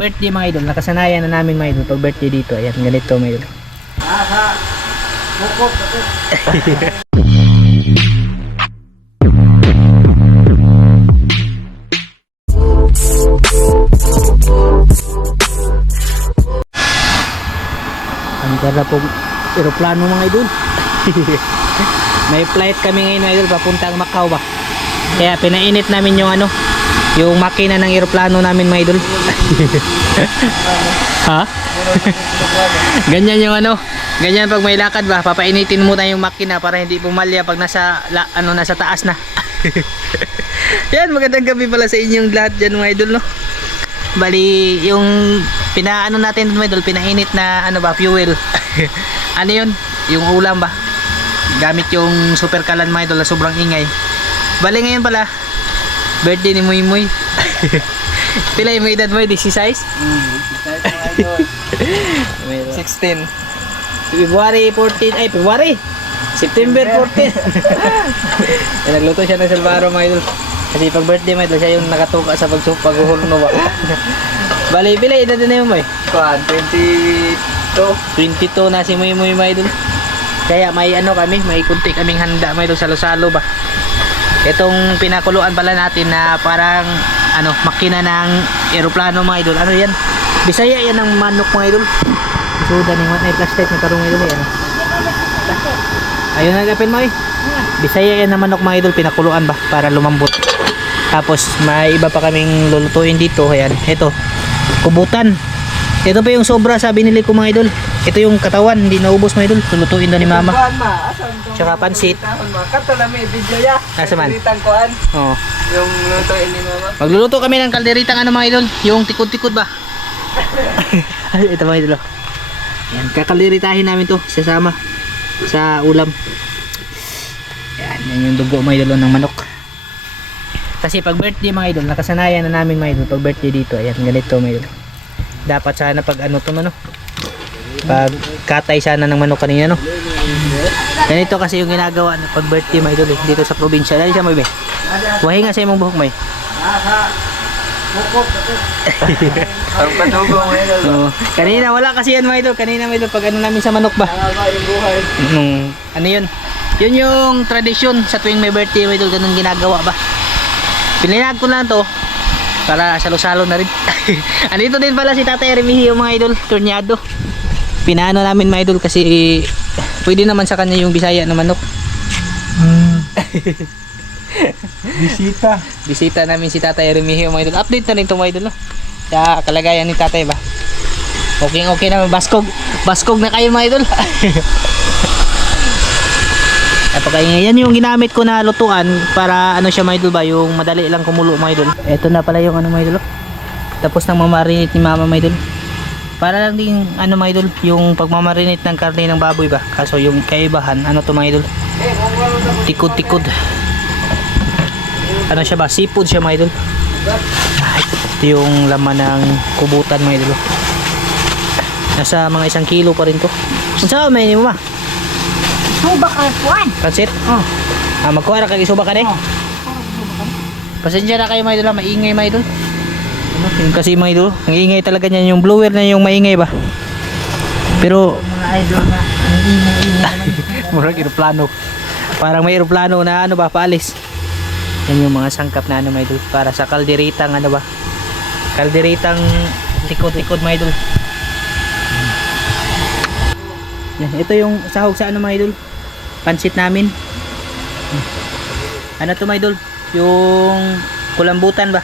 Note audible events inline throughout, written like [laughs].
Birthday mga idol, nakasanayan na namin mga idol pag birthday dito. Ayan, ganito mga idol. [laughs] Ang ganda pong aeroplano mga idol. [laughs] May flight kami ngayon mga idol papuntang Macau ba. Kaya pinainit namin yung ano, yung makina ng aeroplano namin mga idol. [laughs] ha? [laughs] ganyan yung ano, ganyan pag may lakad ba, papainitin muna yung makina para hindi pumalya pag nasa la, ano nasa taas na. [laughs] Yan, magandang gabi pala sa inyong lahat dyan mga idol no. Bali, yung pinaano natin mga idol, pinainit na ano ba, fuel. ano yun? Yung ulam ba? Gamit yung super kalan mga idol na sobrang ingay. Bali ngayon pala, birthday ni Muy Muy. [laughs] Pila yung edad mo, 16? Meron. 16. February 14, ay February! September 14. [laughs] Eh, nagluto siya ng salbaro mga idol. Kasi pag birthday mga idol, siya yung nakatuka sa pag paghuhulno ba. [laughs] Bali, pila edad na yun mo eh. Kuan, 22. 22 na si Muy Muy mga idol. Kaya may ano kami, may kunti kaming handa mga idol salo-salo ba. Itong pinakuluan pala natin na parang ano, makina ng eroplano mga idol. Ano yan? Bisaya yan ng manok mga idol. Suda ni man ay plastic na tarong idol yan. Ayun na gapin mo eh. Bisaya yan ng manok mga idol, pinakuluan ba para lumambot. Tapos may iba pa kaming lulutuin dito. Ayan, ito. Kubutan. Ito pa yung sobra sa binili ko mga idol. Ito yung katawan, hindi naubos mga idol. Lulutuin daw ni mama. Tsaka pansit. Tahon ma, kato na may video ya. Asa man? Oh. yung lutuin ni mama. Magluluto kami ng kalderitang ano mga idol, yung tikod-tikod ba? [laughs] Ay, ito mga idol. oh. Yan, kakalderitahin namin to, sasama sa ulam. Yan, yan yung dugo mga idol oh, ng manok. Kasi pag birthday mga idol, nakasanayan na namin mga idol pag birthday dito. Ayan, ganito mga idol. Dapat sana pag ano to no? Pag katay sana ng manok kanina no. Ganito kasi yung ginagawa na pag birthday mga idol eh, dito sa probinsya. Dali siya ibe. Wahi nga sa imong buhok may. Ang panugo mo yun. Oo. kanina wala kasi yan mga idol. Kanina mga idol pag ano namin sa manok ba. Nung ano yun? Yun yung tradisyon sa tuwing may birthday mga idol. Ganun ginagawa ba. Pilinag ko lang to para salo-salo na rin. [laughs] Andito din pala si Tatay Remigio mga idol. Tornado. Pinaano namin mga idol kasi pwede naman sa kanya yung bisaya na manok. [laughs] Bisita. Bisita namin si Tatay Remigio mga idol. Update na rin ito mga idol. No? Sa kalagayan ni Tatay ba. Okay okay na baskog. Baskog na kayo mga idol. [laughs] Napakaingay. Yan yung ginamit ko na lutuan para ano siya mga idol ba. Yung madali lang kumulo mga idol. Ito na pala yung ano mga idol. oh. Tapos nang mamarinate ni mama mga idol. Para lang din ano mga idol. Yung pagmamarinate ng karne ng baboy ba. Kaso yung kaibahan. Ano to mga idol. Tikod-tikod ano siya ba? Seafood siya mga idol. Ay, ito yung laman ng kubutan mga idol. Nasa mga isang kilo pa rin to. Kung saan may mo ba? Suba ka kuan. Pansit? Oh. Ah, magkuha na kag isuba ka din. Pasensya na kayo mga idol, ah. maingay mga idol. Ano, yung kasi mga idol, ang ingay talaga niyan yung blower na yung maingay ba. Pero Mga idol na ang ingay-ingay [laughs] murag aeroplano. Parang may aeroplano na ano ba, paalis. Yan yung mga sangkap na ano mga idol. Para sa kalderitang ano ba. Kalderitang likod-likod mga idol. Yan, ito yung sahog sa ano mga idol. Pansit namin. Ano to mga idol? Yung kulambutan ba?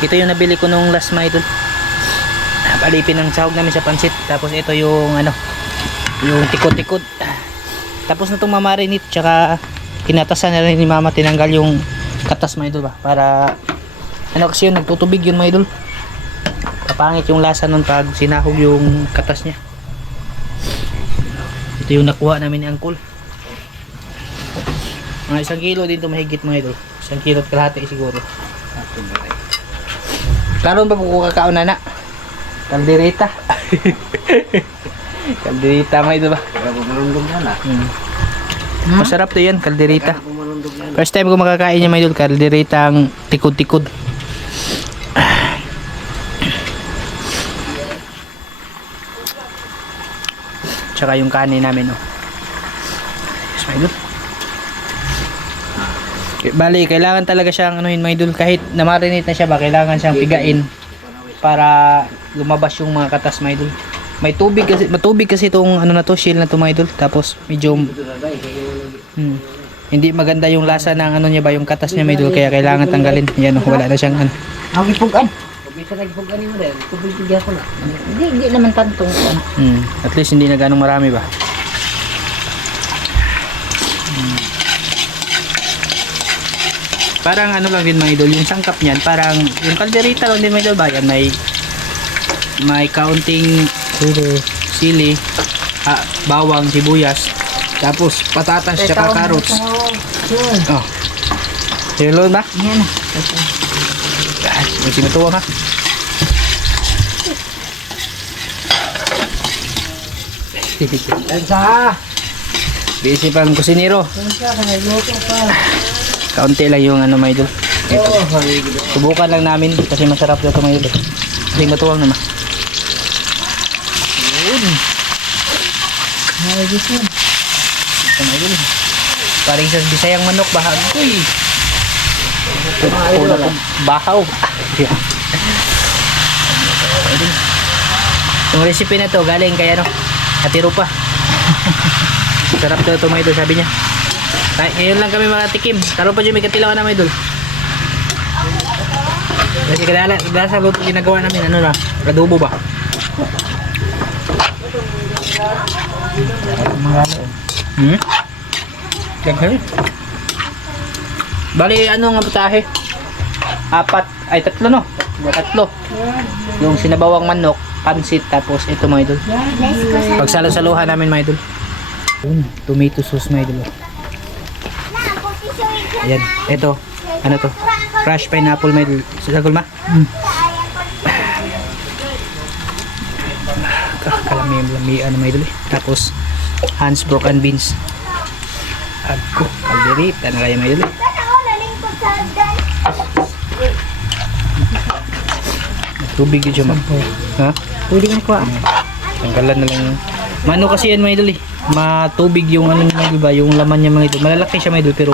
Ito yung nabili ko nung last mga idol. Palipin ng sahog namin sa pansit. Tapos ito yung ano, yung tikod-tikod. Tapos na itong mamarinate, tsaka kinatasan na rin ni mama tinanggal yung katas mga idol ba? Para, ano kasi yun, nagtutubig yun mga idol. Kapangit yung lasa nun pag sinahog yung katas niya. Ito yung nakuha namin ni Uncle. Mga isang kilo din ito mahigit mga idol. Isang kilo at kalahati siguro. Karon pa ko kakaon na na. Kaldereta. [laughs] kaldereta may diba? Marundog na na. Hmm. hmm. Masarap to yan, kaldereta. First time ko makakain yung may dul, kaldereta ang tikod-tikod. Tsaka yung kanin namin, oh. Mas may dul. Bali, kailangan talaga siyang anuhin mga idol. Kahit namarinate na siya ba, kailangan siyang pigain para lumabas yung mga katas mga idol. May tubig kasi, matubig kasi itong ano na to, shell na to mga idol. Tapos medyo hmm, hindi maganda yung lasa ng ano niya ba, yung katas niya mga idol. Kaya kailangan tanggalin. Yan oh, wala na siyang ano. Ang ipugan. Hindi, hindi naman tantong ano. Hmm, at least hindi na ganong marami ba. Parang ano lang din mga idol, yung sangkap niyan, parang yung kalderita lang din mga idol ba, yan may may kaunting Sige. sili, ah, bawang, sibuyas, tapos patatas, tsaka carrots. Yun. Oh. Hello ba? Yan na. Ah, may sinutuwa ha. Ensa! Busy pang kusinero. Ensa ka nagluto pa. Kaunti lang yung ano mga idol. Subukan lang namin kasi masarap daw ito mga idol. Hindi matuwang naman. Yun. Ay, gusto. Ito mga idol. Parang sa bisayang manok bahag. Uy. Pula ko bahaw. Yeah. Yung recipe na to galing kay ano, Ate Rupa. [laughs] Sarap daw ito mga idol sabi niya. Ay, ngayon lang kami makatikim. Karoon pa dyan may katilawan na mga idol. Kasi kadala, kadala sa luto ginagawa namin, ano na, adobo ba? Hmm? Gagawin. Bali, ano nga putahe? Apat, ay tatlo no? Tatlo. Yung sinabawang manok, pansit, tapos ito mga idol. Pagsalo-saluhan namin mga idol. Tomato sauce mga idol. Ayan, ito. Ano to? Fresh pineapple mga idol. Sasagol ma? Hmm. Kalami-lamian mga idol eh. Tapos, Hans broken beans. Agko, kaldirit. Ano kaya idol eh. Tubig yun siya ma. Ha? Pwede ka kuha. Tanggalan na lang yung... Mano kasi yan idol eh. Matubig yung ano niya mga idol ba? Yung laman niya mga idol. Malalaki siya mga idol pero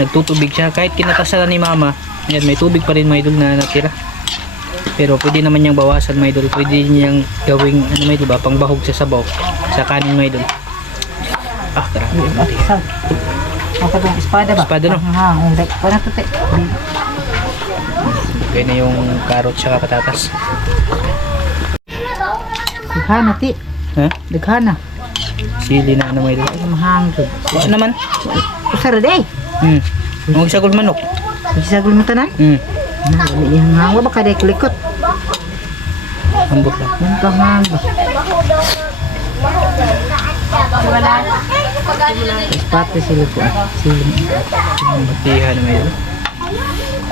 nagtutubig siya. Kahit kinatasalan ni mama, yan, may tubig pa rin mga idol na natira. Pero pwede naman niyang bawasan mga idol. Pwede niyang gawing ano mga idol ba? Pangbahog sa sabaw. Sa kanin mga idol. Ah, grabe. Ako itong espada ba? Espada, no? Ha, ang dek. Wala to te. Kaya na yung carrot siya patatas. Daghana ti. Ha? Daghana. Sili na ano mga idol. Ay, mahang to. Wala naman. Usara day. Hmm. Huwag sagol manok. Isagol mo tanan. Hmm. Na, dali yung hang. Wa ba ka day kulikot? Ambot lang. Yan pa hang ba? Espate sila po. Sila. Batihan na mga idol.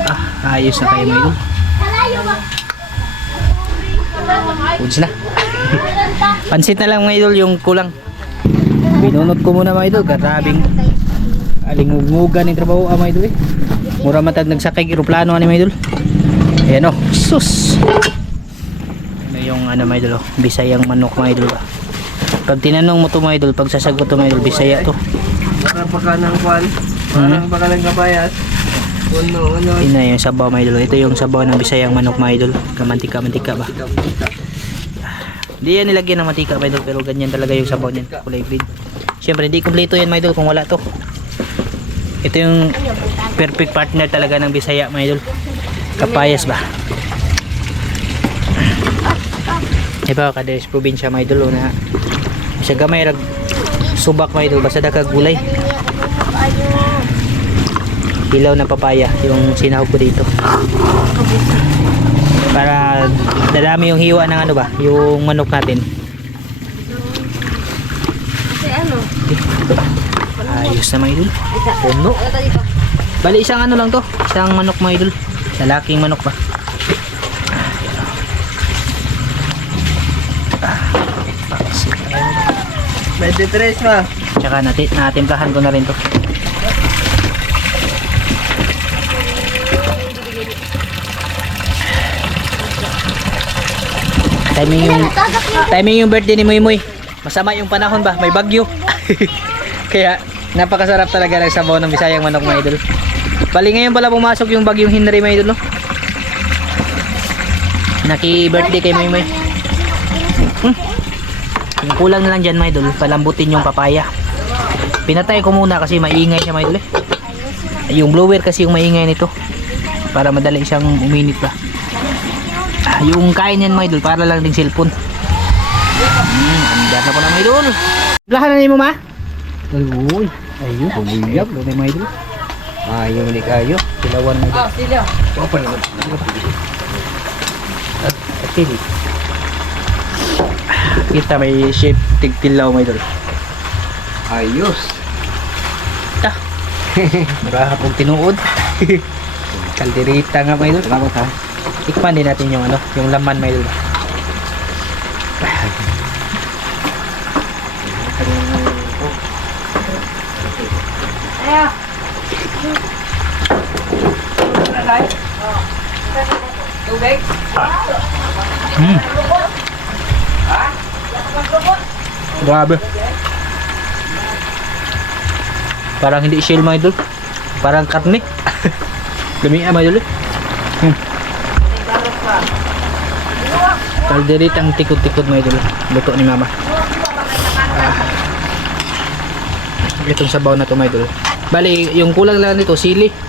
Ah, ayos na kayo idol. Foods na. [laughs] Pansit na lang mga idol yung kulang. Binunot ko muna mga idol. Grabing alingugmugan yung trabaho ah, mga idol eh. Mura matag nagsakay aeroplano ani mga idol. Ayan o. Sus! Ano yung ano mga idol oh. Bisayang manok mga idol ba. Pag tinanong mo to mga idol, pag sasagot to mga idol, Bisaya to. Para pa ka ng kwan. Parang pa ka ng kabayat. Uno, ano. Yun na yung sabaw mga idol. Ito yung sabaw ng bisayang manok mga idol. Kamantika, mantika ba? Hindi yan nilagyan ng mantika mga idol. Pero ganyan talaga yung sabaw niyan. Kulay green. Siyempre hindi kumpleto yan mga idol kung wala to. Ito yung perfect partner talaga ng bisaya mga idol. Kapayas ba? Iba ka deres probinsya mga idol. Na, sa gamay rag subak mga idol. Basta dakag gulay hilaw na papaya yung sinahog ko dito para dadami yung hiwa ng ano ba yung manok natin ayos na mga idol puno. Bali isang ano lang to. Isang manok mga idol. Lalaking manok ba? 23 pa. tsaka natin natimplahan ko na rin to. Timing yung timing yung birthday ni Muy Muy masama yung panahon ba, may bagyo. [laughs] Kaya napakasarap talaga ng sabaw ng Bisayang manok mga idol. Bali ngayon pala pumasok yung bagyong Henry mga idol. No? Naki-birthday kay Moy. Hmm. Yung kulang na lang dyan mga idol, palambutin yung papaya. Pinatay ko muna kasi maingay siya mga idol eh. Yung blower kasi yung maingay nito. Para madali siyang uminit ba. Ah, Yung kain yan mga idol, para lang ding cellphone. Hmm, andyan na po na mga idol. Lahan na mo ma? Uy, ayun, bumiyag. Doon mga idol. Ayaw ulit kayo. Silawan mo. Ah, sila. Apa naman? At pili. Kita may shape tigtilaw mga idol. Ayos. Ta. [laughs] Marahapong tinuod. [laughs] Kalderita nga mga idol. Salamat ha. Tikman din natin yung ano, yung laman mga idol. [laughs] Tubig? Hmm. Grabe. Parang hindi shell mga idol. Parang karne. [laughs] Dami ah mga idol. Hmm. Kalderitang tikod-tikod mga idol. Luto ni mama. Ah. Itong sabaw na to mga idol. Bali, yung kulang lang nito, sili.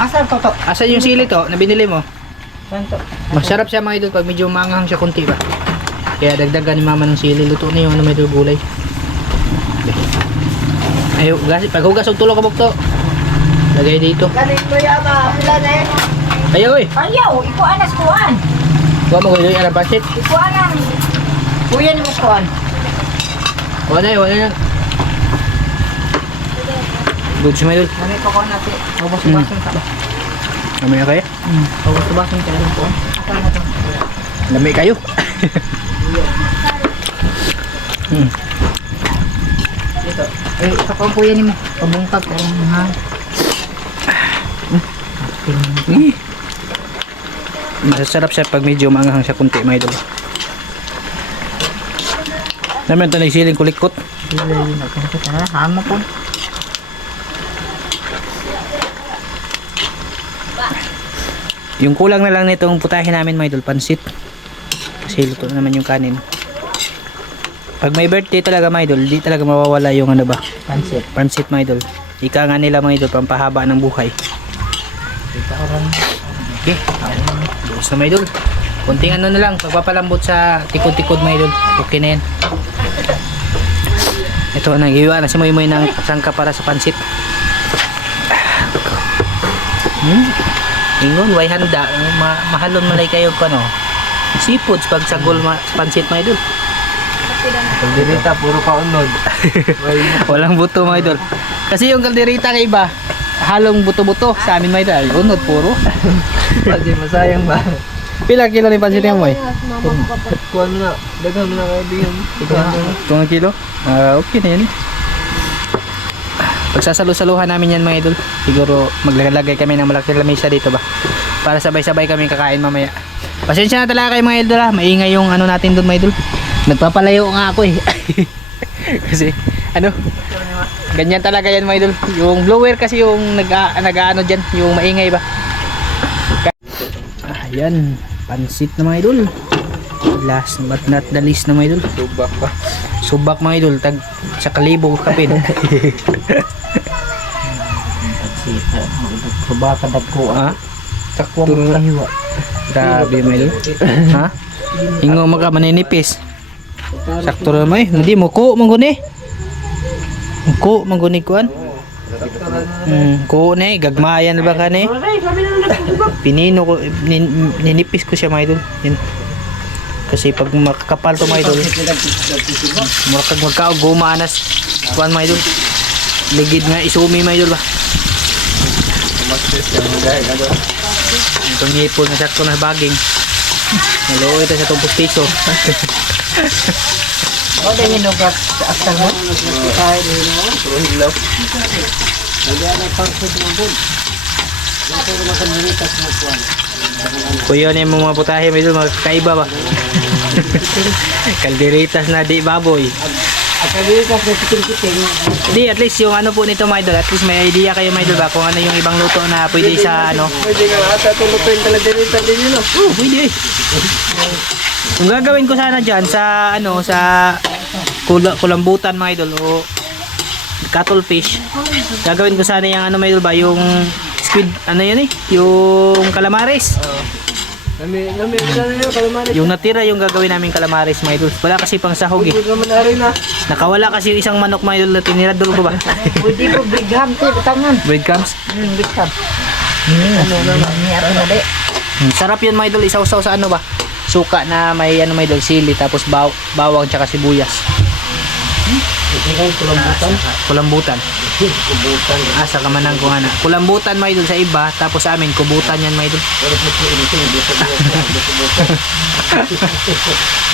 Asan to to? Asan yung sili to na binili mo? Saan to? Masarap siya mga idol pag medyo manghang siya konti ba. Kaya dagdagan ni mama ng sili. Luto na yung ano may gulay. Ayo, gas, pag hugas og tulo ka bukto. Lagay dito. Galing mo yama, pila na yan. Ayo oy. Ayaw, ikuan na skuan. Wa mo gulay ana pasit. Ikuan na. Kuya ni mo skuan. Wala na, wala na. Good si Maydol. Mami ko ko natin. Ubos Hmm. bason ka ba? Lamay kayo? Hmm. Ubos bason ka lang po. Na? Lamay kayo. hmm. Dito. Eh, isa ko kuya ni mo. Pabungkag ko. Ha? Eh. Masasarap siya pag medyo manghang siya konti, mga idol. Naman ito nagsiling kulikot. Sila yun. Nagkakita na. Hama po. Yung kulang na lang nitong putahin namin mga idol, pansit. Kasi luto na naman yung kanin. Pag may birthday talaga mga idol, di talaga mawawala yung ano ba, Pansit. pansit mga idol. Ika nga nila mga idol, pampahaba ng buhay. Orang. Okay, bukas na mga idol. Kunting ano na lang, pagpapalambot sa tikod-tikod mga idol. Okay na yan. Ito, nagiwa na si Moy Moy ng sangka para sa pansit. Hmm? Ingon, way handa. Ma mahalon malay kayo ko, no? Seafoods pag sagol ma pansit mga idol. Kalderita, puro kaunod. [laughs] Walang buto mga idol. Kasi yung kalderita kay iba, halong buto-buto. Sa amin mga idol, ay, unod puro. [laughs] Pwede masayang ba? Pila kilo ni pansit niya mo eh? Kuha mo na. Dagan mo na kaibigan. Tungang kilo? Ah, okay na yan. Pagsasalo-saluhan namin yan mga idol. Siguro maglalagay kami ng malaki lamesa dito ba. Para sabay-sabay kami kakain mamaya. Pasensya na talaga kayo mga idol ha. Maingay yung ano natin doon mga idol. Nagpapalayo nga ako eh. [laughs] kasi ano, ganyan talaga yan mga idol. Yung blower kasi yung nag, nag-ano dyan, yung maingay ba. Ayan, pansit na mga idol. Last but not the least na mga idol. Tubak ba? Subak mga idol, tag sa kalibo kapin. [laughs] Kubaka dagko. ha? Sakwa mo kahiwa. Grabe mga idol. ha? Ingo maka maninipis. Sakto na may, hindi mo ko mangguni. Ko mangguni kuan. Hmm, ko na eh, gagmayan ba ka na eh? Pinino ko, nin, ninipis ko siya mga idol. Yun. Kasi pag makakapal to mga idol, Murakag magkaog gumanas. Kuan mga idol. Ligid nga isumi mga idol ba? Itong ngipon na sakto na baging. Naluoy ito sa tumpos piso. O, din yung lugar sa asal mo? Kahit din mo. Hilaw. Kuya na yung mga putahe mga idol, mga kakaiba ba? Kalderitas na di baboy. At sabi ka sa kiting-kiting. Di, at least yung ano po nito mga idol, at least may idea kayo mga idol ba kung ano yung ibang luto na pwede sa ano. Pwede nga ata tulutuin talaga rin sa din yun. oh. Oh, pwede eh. Kung gagawin ko sana dyan sa ano, sa kula, kulambutan mga idol o cuttlefish, gagawin ko sana yung ano mga idol ba, yung squid, ano yun eh, yung calamares. Nami, nami, ano yun, kalamaris. Yung natira yung gagawin namin calamares mga idol. Wala kasi pang sahog eh. Naman na rin ah. Nakawala kasi yung isang manok mga idol na tiniradol ko ba? [laughs] Pwede po brigham, te, batangan. Breadcrumbs. Hmm, brigham. Hmm, ano naman, niyaro na de. Hmm, sarap yun mga idol, isaw-saw sa ano ba? Suka na may ano mga idol, sili, tapos baw bawang tsaka sibuyas. Ikaw, kulambutan. Kulambutan. Kulambutan. Ah, sa kamanang ko nga na. Kulambutan mga idol sa iba, tapos sa amin, kubutan yan bisa bisa [laughs]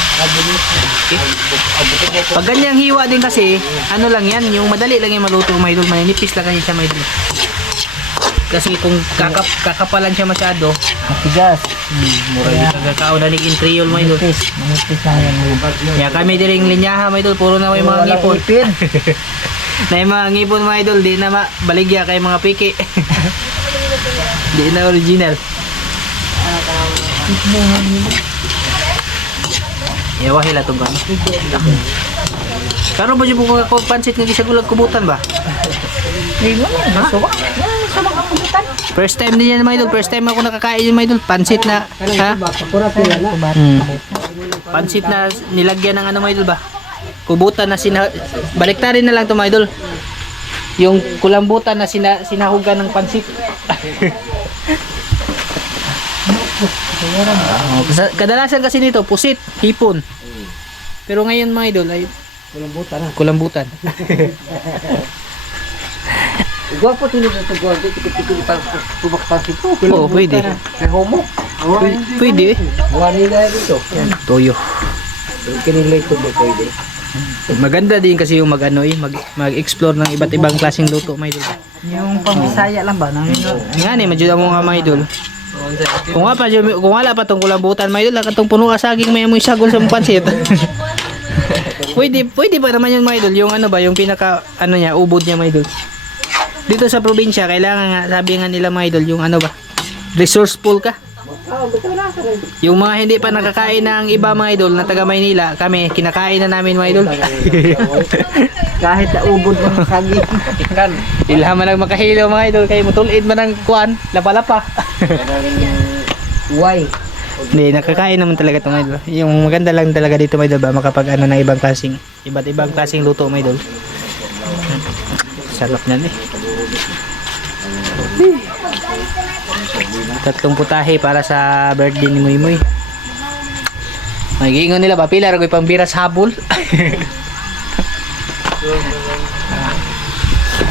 Pag ganyang hiwa din kasi, ano lang yan, yung madali lang yung maluto mga idol, maninipis lang kasi siya mga idol. Kasi kung kakap kakapalan siya masyado, Matigas. hmm, mura yung kagakao na ni Intriol mga idol. Manipis, manipis lang yan. Kaya kami diring linyaha mga idol, puro na may mga ngipon. na [laughs] yung mga ngipon mga idol, di na ma- baligya kay mga piki. [laughs] di na original. Yawa hila itong gano. Karon ba yung buka ko pansit nga sa gulag kubutan ba? Ay, mo, nasuwa. First time din yan mga idol. First time ako nakakain yun mga idol. Pansit na, ha? Hmm. Pansit na nilagyan ng ano mga idol ba? Kubutan na sina... Baliktarin na lang to mga idol. Yung kulambutan na sina, sinahugan ng pansit. [laughs] Sa- kadalasan kasi nito, pusit, hipon. Pero ngayon mga idol ay Kulambutan kulambutan. [laughs] Gwapo tuloy sa tugwa. Tikit-tikit pa tubak pa sito. Oo, pwede. Kay homo. Pwede, eh. Wani na dito. Toyo. Kinilay ko ba pwede? Maganda din kasi yung mag-ano eh, mag, mag-explore ng iba't ibang klaseng luto mga idol. Yung pang-bisaya lang ba? Nang Nga ni, medyo mo nga mga idol. Kung nga pa, kung wala pa tong kulambutan mga idol, katong puno ka saging may amoy sagol sa pansit. [laughs] pwede, pwede pa naman yun mga idol, yung ano ba, yung pinaka, ano niya, ubod niya mga idol. Dito sa probinsya, kailangan nga, sabi nga nila mga idol, yung ano ba, resourceful ka. Yung mga hindi pa nakakain ng iba mga idol na taga Maynila, kami, kinakain na namin mga idol. [laughs] Kahit na ubod ng saging. Kan. Ilhaman ang makahilo mga idol, kay mutulid man ang kuan, lapa-lapa. Why? Hindi, nakakain naman talaga ito mga idol. Yung maganda lang talaga dito mga idol ba, makapag ano ng ibang klaseng, iba't ibang klaseng luto mga idol. Sarap niyan eh. Tatlong putahe para sa birthday ni Muy Muy. Magiingon nila ba, pila ragoy pang biras habol. [laughs]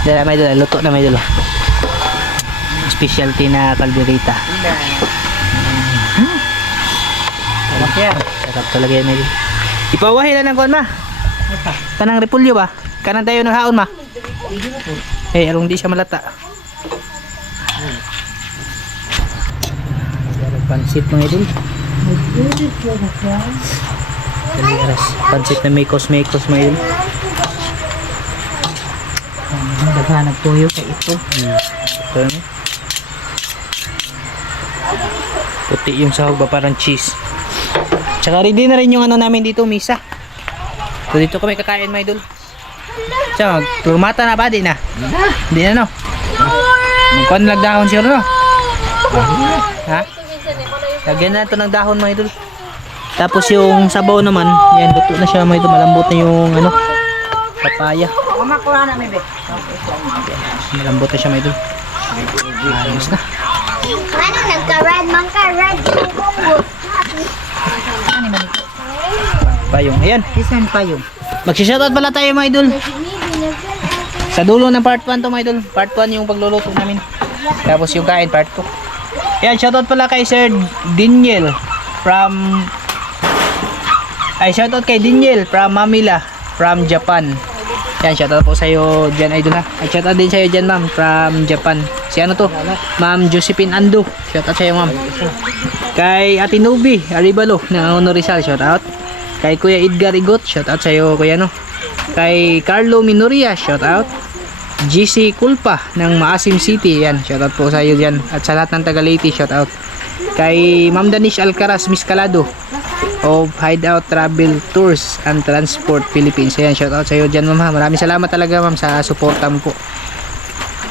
Dala may idol, luto na may idol. Specialty na kalderita. Sarap yan. Sarap talaga yan, Mel. Ipawahi lang ng kuwan, ma. Tanang repulyo ba? Kanan tayo ng haon, ma. Eh, along di siya malata. Pansit mga idol. Kaliras. Pansit na mekos-mekos mga idol. Naghanap tuyo sa ito. Ito ano? Puti yung sahog ba parang cheese. Tsaka ready na rin yung ano namin dito, misa. So dito kami kakain mga idol. Tsaka lumata na ba? Di na? Di na no? Magkuhan lang dahon siya no? Ha? Lagyan na ito ng dahon mga idol. Tapos yung sabaw naman, yan, luto na siya mga idol. Malambot na yung ano, papaya. Mama, kuha na may bet. Malambot na siya mga idol. Ayos na. Ano nagka-red man ka red yung kumbo. Ano man ito? Payong. Ayan. Isan pa yun. Magsishoutout pala tayo mga idol. Sa dulo ng part 1 to mga idol. Part 1 yung pagluluto namin. Tapos yung kain part 2. Ayan, shoutout pala kay Sir Daniel from ay shoutout kay Daniel from Mamila from Japan. Yan, shoutout po sa iyo diyan idol ha. Ay shoutout din sa iyo diyan ma'am from Japan. Si ano to? Ma'am Josephine Ando. Shoutout sa iyo ma'am. Kay Ate Nubi Aribalo ng Honor Rizal, shoutout. Kay Kuya Edgar Igot, shout out sa iyo Kuya no. Kay Carlo Minoria, shout out. GC Kulpa ng Maasim City, yan. Shout out po sa iyo diyan. At sa lahat ng taga Leyte, shout out. Kay Ma'am Danish Alcaraz Miscalado of Hideout Travel Tours and Transport Philippines. Ayan, shout out sa iyo diyan, ma'am. Maraming salamat talaga, ma'am, sa suporta mo po.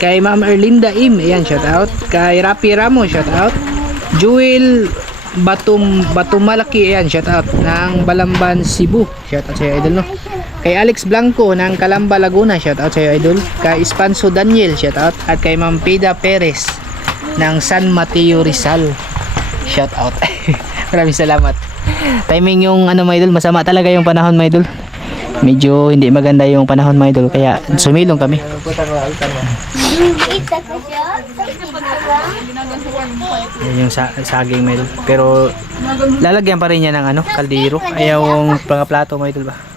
Kay Ma'am Erlinda Im, ayan, shout out. Kay Rapi Ramos, shout out. Jewel Batum Batumalaki, ayan, shout out. Ng Balamban, Cebu. Shout out sa idol, no? Kay Alex Blanco ng Calamba, Laguna, shout out sa iyo, idol. Kay Espanso Daniel, shout out. At kay Ma'am Pida Perez ng San Mateo Rizal. Shout out. [laughs] Maraming salamat. Timing yung ano mga idol, masama talaga yung panahon mga idol. Medyo hindi maganda yung panahon mga idol, kaya sumilong kami. Yan yung sa saging idol. Pero lalagyan pa rin niya ng ano, kaldero. Ayaw yung mga plato mga idol ba.